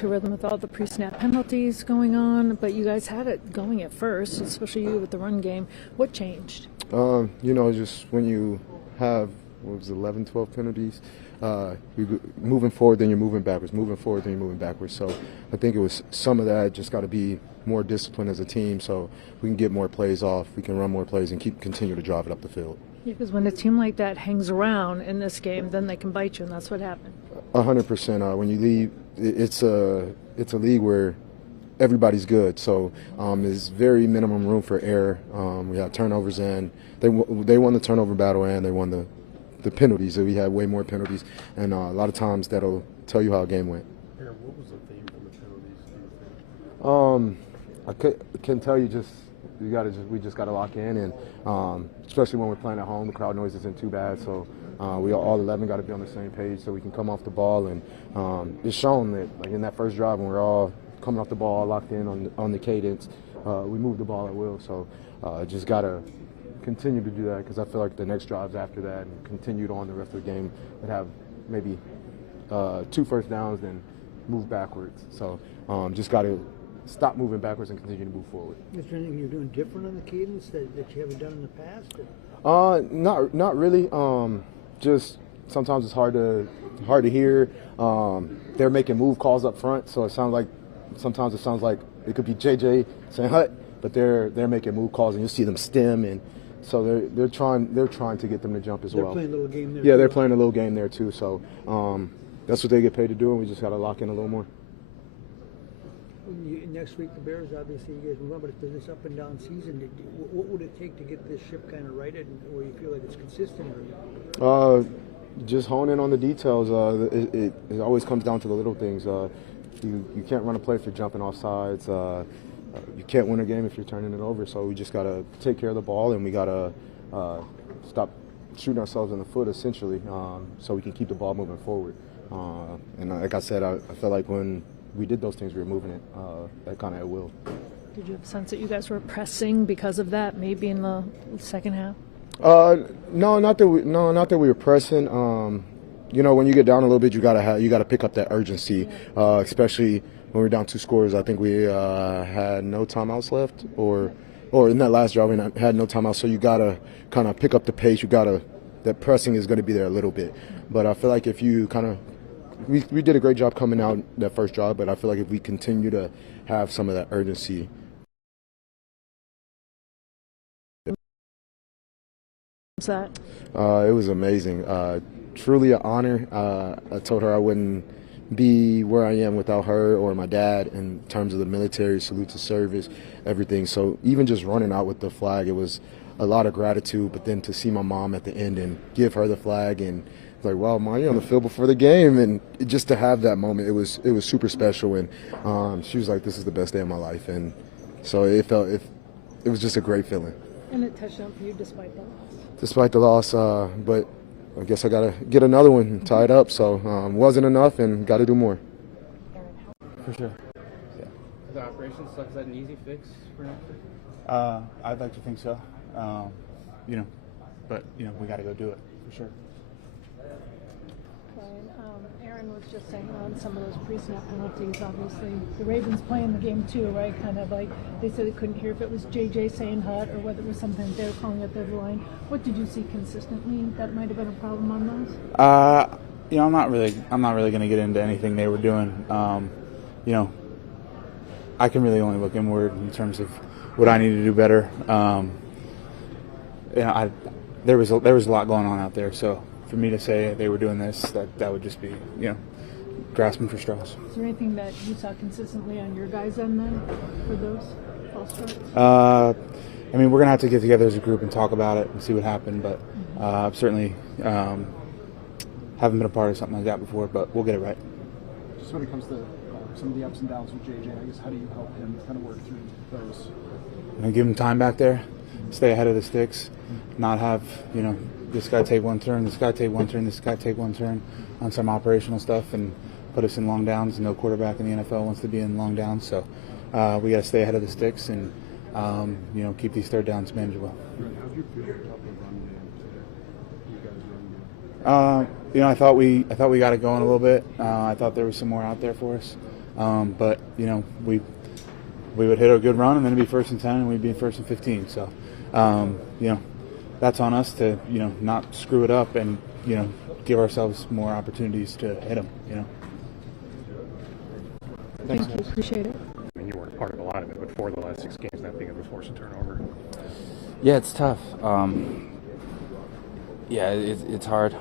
into rhythm with all the pre-snap penalties going on, but you guys had it going at first, especially you with the run game. What changed? Just when you have, 11, 12 penalties, you're moving forward, then you're moving backwards, moving forward, then you're moving backwards. So I think it was some of that, just got to be more disciplined as a team so we can get more plays off, we can run more plays and continue to drive it up the field. Yeah, because when a team like that hangs around in this game, then they can bite you, and that's what happened. 100%. When you leave, it's a league where everybody's good, so there's very minimum room for error. We have turnovers, and they won the turnover battle, and they won the penalties. So we had way more penalties, and a lot of times that'll tell you how a game went. Aaron, what was the theme from the penalties, do you think? I can tell you we just got to lock in, and especially when we're playing at home, the crowd noise isn't too bad. So we all 11 got to be on the same page so we can come off the ball. And it's shown that like in that first drive when we're all coming off the ball, locked in on the cadence, we move the ball at will. So just got to continue to do that because I feel like the next drives after that and continued on the rest of the game would have maybe 2 first downs, then move backwards. So just got to stop moving backwards and continue to move forward. Is there anything you're doing different on the cadence that you haven't done in the past? Not really. Just sometimes it's hard to hear. They're making move calls up front, so sometimes it sounds like it could be JJ saying hut, but they're making move calls and you see them stem, and so they're trying to get them to jump as well. They're playing a little game there. Yeah, they're playing a little game there too. So that's what they get paid to do, and we just got to lock in a little more. Next week, the Bears, obviously, you guys will run, but it's been this up and down season. What would it take to get this ship kind of righted, where you feel like it's consistent? Just hone in on the details. It always comes down to the little things. You can't run a play if you're jumping off sides. You can't win a game if you're turning it over. So we just got to take care of the ball, and we got to stop shooting ourselves in the foot, essentially, so we can keep the ball moving forward. And like I said, I felt like when we did those things, we were moving it that kind of at will. Did you have a sense that you guys were pressing because of that, maybe in the second half? No, not that we were pressing. When you get down a little bit, you gotta pick up that urgency, especially when we're down 2 scores. I think we had no timeouts left, or in that last drive we had no timeouts. So you gotta kind of pick up the pace. That pressing is going to be there a little bit, but I feel like if you kind of we did a great job coming out that first drive, but I feel like if we continue to have some of that urgency. What's that? It was amazing. Truly an honor. I told her I wouldn't be where I am without her or my dad in terms of the military, salute to service, everything. So even just running out with the flag, it was a lot of gratitude, but then to see my mom at the end and give her the flag and like, wow, Mom, you're on the field before the game, and just to have that moment, it was super special. And she was like, "This is the best day of my life," and so it was just a great feeling. And it touched on for you despite the loss. Despite the loss, but I guess I gotta get another one tied up. So wasn't enough, and got to do more. For sure. Yeah. The operation stuff, is that an easy fix for now? I'd like to think so. But we got to go do it for sure. Aaron was just saying on some of those pre-snap penalties, obviously the Ravens playing the game too, right? Kind of like they said they couldn't hear if it was JJ saying hut or whether it was something they were calling at the line. What did you see consistently that might have been a problem on those? I'm not really going to get into anything they were doing. I can really only look inward in terms of what I need to do better. There was a lot going on out there, so for me to say they were doing this, that would just be, grasping for straws. Is there anything that you saw consistently on your guys' end then for those false starts? We're going to have to get together as a group and talk about it and see what happened, but certainly haven't been a part of something like that before, but we'll get it right. Just when it comes to some of the ups and downs with JJ, I guess how do you help him kind of work through those? Give him time back there, stay ahead of the sticks, not have, this guy take one turn, this guy take one turn, this guy take one turn on some operational stuff and put us in long downs. No quarterback in the NFL wants to be in long downs, so we got to stay ahead of the sticks and, keep these third downs manageable. Right. How do you feel about the run game today? You guys run game? I thought we got it going a little bit. I thought there was some more out there for us. But we would hit a good run, and then it'd be 1st and 10, and we'd be 1st and 15. So, that's on us to not screw it up and give ourselves more opportunities to hit them. Thank you. Appreciate it. I mean, you weren't part of a lot of it, but 4 of the last 6 games not being able to force a turnover. Yeah, it's tough. It's hard.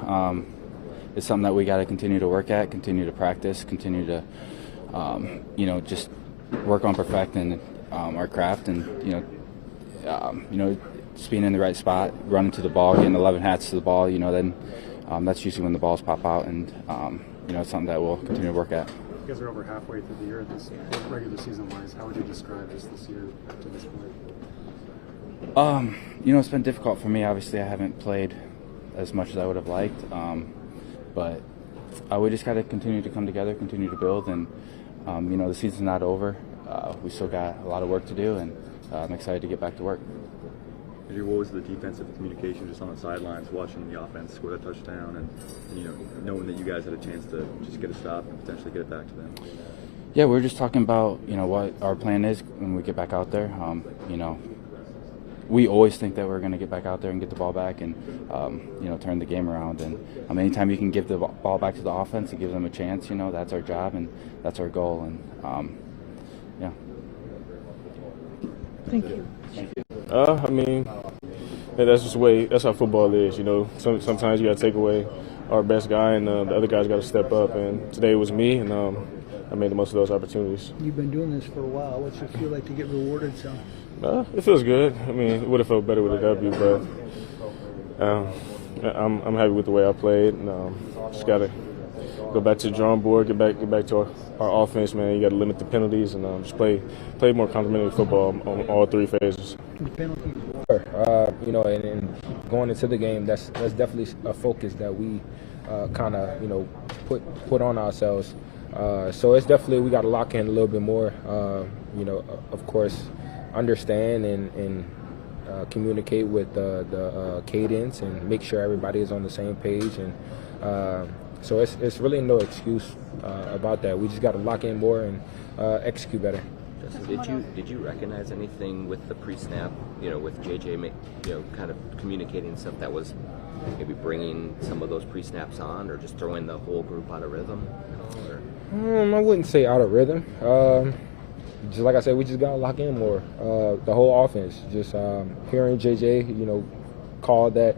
It's something that we got to continue to work at, continue to practice, continue to, just work on perfecting our craft, and just being in the right spot, running to the ball, getting 11 hats to the ball. Then that's usually when the balls pop out, and it's something that we'll continue to work at. You guys are over halfway through the year. This regular season-wise, how would you describe this year up to this point? It's been difficult for me. Obviously, I haven't played as much as I would have liked, but we just got to continue to come together, continue to build, and the season's not over. We still got a lot of work to do, and I'm excited to get back to work. What was the defensive communication just on the sidelines, watching the offense score that touchdown, and knowing that you guys had a chance to just get a stop and potentially get it back to them? Yeah, we're just talking about what our plan is when we get back out there. We always think that we're going to get back out there and get the ball back and turn the game around. And anytime you can give the ball back to the offense and give them a chance, that's our job and that's our goal. And yeah. Thank you. That's just the way. That's how football is. Sometimes you got to take away our best guy, and the other guys got to step up. And today it was me, and I made the most of those opportunities. You've been doing this for a while. What's it feel like to get rewarded? It feels good. It would have felt better with a W, but I'm happy with the way I played. And, just got to go back to the drawing board, get back to our offense, man. You got to limit the penalties and just play more complimentary football on all 3 phases. The penalties. And going into the game, that's definitely a focus that we kind of put on ourselves. So it's definitely we got to lock in a little bit more. Of course, understand and communicate with the cadence and make sure everybody is on the same page. And so it's really no excuse about that. We just got to lock in more and execute better. Justin, did you recognize anything with the pre-snap? With JJ, kind of communicating stuff that was maybe bringing some of those pre-snaps on, or just throwing the whole group out of rhythm? I wouldn't say out of rhythm. Just like I said, we just got to lock in more. The whole offense, just hearing JJ, call the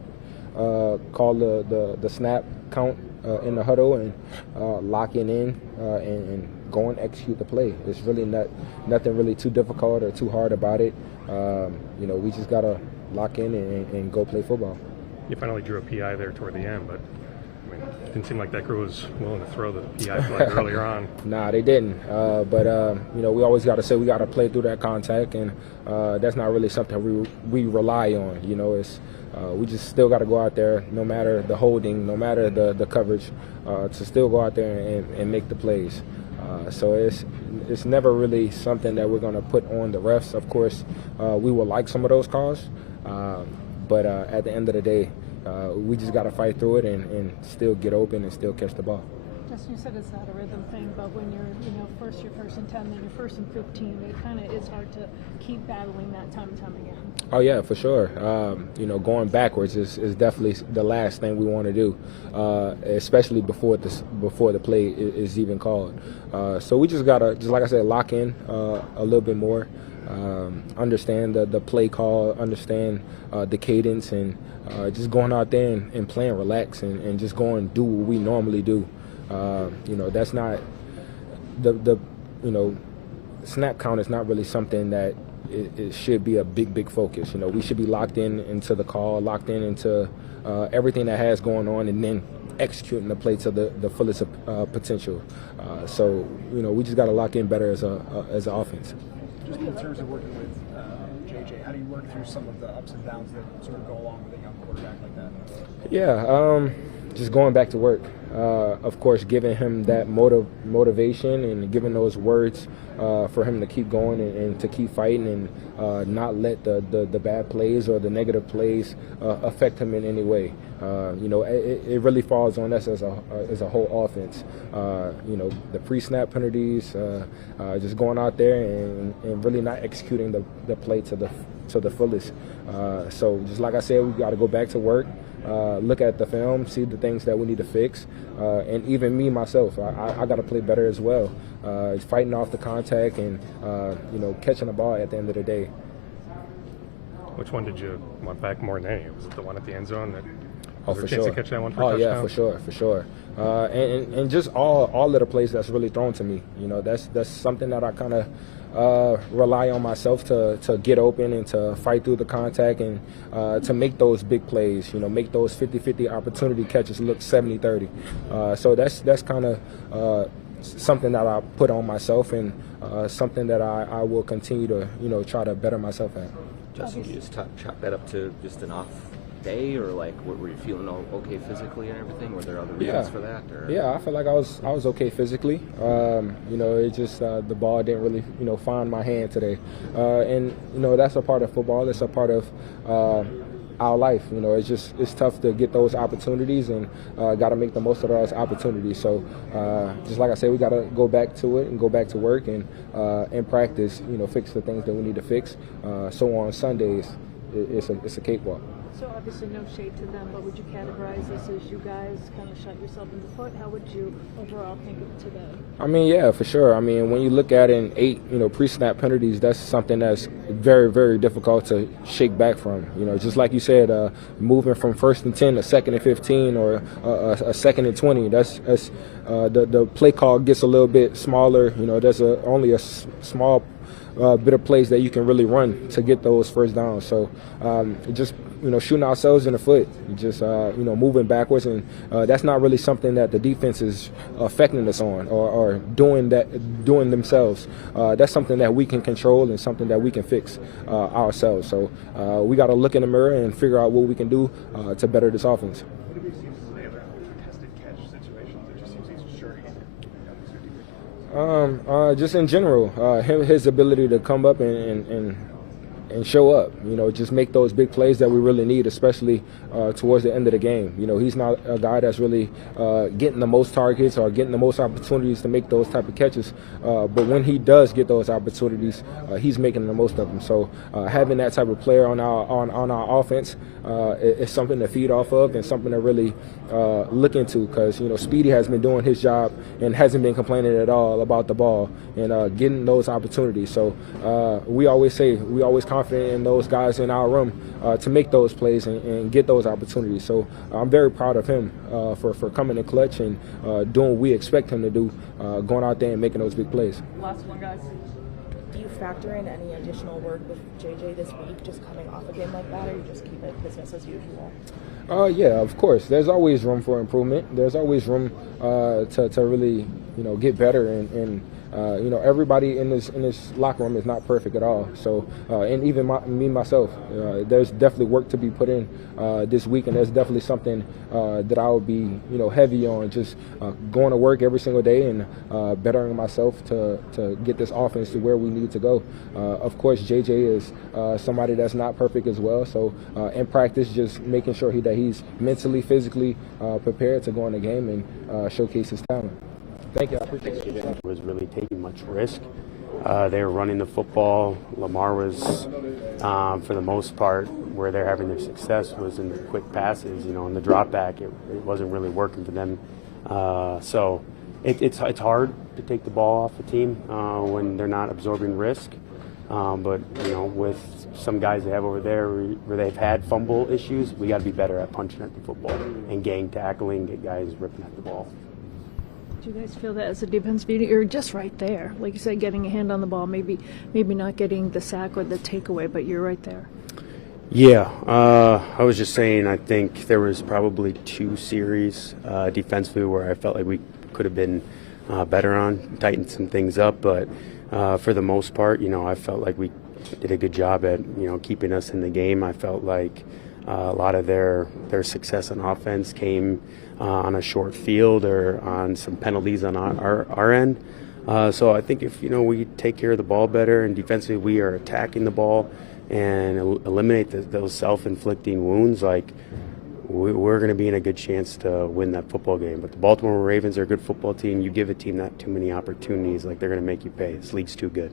snap count in the huddle and locking in and go and execute the play. It's really nothing really too difficult or too hard about it. We just got to lock in and go play football. You finally drew a PI there toward the end, but it didn't seem like that crew was willing to throw the PI flag earlier on. Nah, they didn't. But we always got to say we got to play through that contact, and that's not really something we rely on. It's we just still got to go out there, no matter the holding, no matter the coverage, to still go out there and make the plays. So it's never really something that we're going to put on the refs. Of course, we would like some of those calls, but at the end of the day, we just got to fight through it and still get open and still catch the ball. Justin, you said it's not a rhythm thing, but when you're, first you're 1st and 10, then you're 1st and 15, it kind of is hard to keep battling that time and time again. Oh yeah, for sure. Going backwards is definitely the last thing we want to do, especially before the play is even called. So we just gotta, just like I said, lock in a little bit more, understand the play call, understand the cadence, and just going out there and playing relax and just going and do what we normally do. That's not the snap count is not really something that it should be a big focus. We should be locked into the call, locked into everything that has going on, and then executing the play to the fullest potential. So we just got to lock in better as an offense. Just in terms of working with JJ, how do you work through some of the ups and downs that sort of go along with a young quarterback like that? Yeah, just going back to work. Of course, giving him that motivation and giving those words for him to keep going and to keep fighting and not let the bad plays or the negative plays affect him in any way. It really falls on us as a whole offense. The pre-snap penalties, just going out there and really not executing the play to the fullest. So just like I said, we got to go back to work. Look at the film, see the things that we need to fix, and even me myself, I got to play better as well. Fighting off the contact and catching the ball at the end of the day. Which one did you want back more than any? Was it the one at the end zone that? Oh, was for there a chance sure. to catch that one for a Yeah, touchdown? for sure. And just all of the plays that's really thrown to me. That's something that I kind of rely on myself to get open and to fight through the contact and to make those big plays, make those 50-50 opportunity catches look 70-30. So that's kind of something that I put on myself and something that I will continue to, try to better myself at. Justin, you just chalk that up to just an off day, or like were you feeling okay physically and everything? Were there other reasons for that? Or? Yeah, I feel like I was okay physically. It just the ball didn't really find my hand today, and that's a part of football. It's a part of our life. It's tough to get those opportunities, and got to make the most of those opportunities. So just like I said, we got to go back to it and go back to work and practice. Fix the things that we need to fix. So on Sundays, it's a cakewalk. So obviously no shade to them, but would you categorize this as you guys kind of shot yourself in the foot? How would you overall think of it today? I mean, yeah, for sure. I mean, when you look at it in 8, pre-snap penalties, that's something that's very, very difficult to shake back from. Just like you said, moving from 1st and 10 to 2nd and 15 or a 2nd and 20, that's the play call gets a little bit smaller. There's only a small bit of plays that you can really run to get those first downs. So just shooting ourselves in the foot, just moving backwards, and that's not really something that the defense is affecting us on or doing themselves. That's something that we can control and something that we can fix ourselves. So we got to look in the mirror and figure out what we can do to better this offense. What have you seen today about contested catch situations? It just seems he's sure-handed. Just in general, his ability to come up and show up, just make those big plays that we really need, especially towards the end of the game. He's not a guy that's really getting the most targets or getting the most opportunities to make those type of catches. But when he does get those opportunities, he's making the most of them. So having that type of player on our offense is something to feed off of and something to really look into, because Speedy has been doing his job and hasn't been complaining at all about the ball and getting those opportunities. So we always confident in those guys in our room to make those plays and get those opportunities. So I'm very proud of him for coming in clutch and doing what we expect him to do, going out there and making those big plays. Last one, guys. Do you factor in any additional work with JJ this week, just coming off a game like that, or you just keep it business as usual? Yeah, of course. There's always room for improvement. There's always room to really, get better and everybody in this locker room is not perfect at all. So, and even me myself, there's definitely work to be put in this week, and there's definitely something that I would be, heavy on, just going to work every single day and bettering myself to get this offense to where we need to go. Of course, JJ is somebody that's not perfect as well. So, in practice, just making sure that he's mentally, physically prepared to go in the game and showcase his talent. Thank you. I appreciate it. Was really taking much risk. They were running the football. Lamar was, for the most part, where they're having their success was in the quick passes. In the drop back, it wasn't really working for them. So it's hard to take the ball off the team when they're not absorbing risk. But with some guys they have over there where they've had fumble issues, we got to be better at punching at the football and gang tackling, get guys ripping at the ball. Do you guys feel that as a defense view, you're just right there? Like you said, getting a hand on the ball, maybe not getting the sack or the takeaway, but you're right there. Yeah, I was just saying, I think there was probably 2 series defensively where I felt like we could have been better on, tightened some things up, but for the most part, I felt like we did a good job at, keeping us in the game. I felt like A lot of their success on offense came on a short field or on some penalties on our end. So I think if we take care of the ball better and defensively we are attacking the ball and eliminate those self-inflicting wounds, like we're going to be in a good chance to win that football game. But the Baltimore Ravens are a good football team. You give a team that too many opportunities, like they're going to make you pay. This league's too good.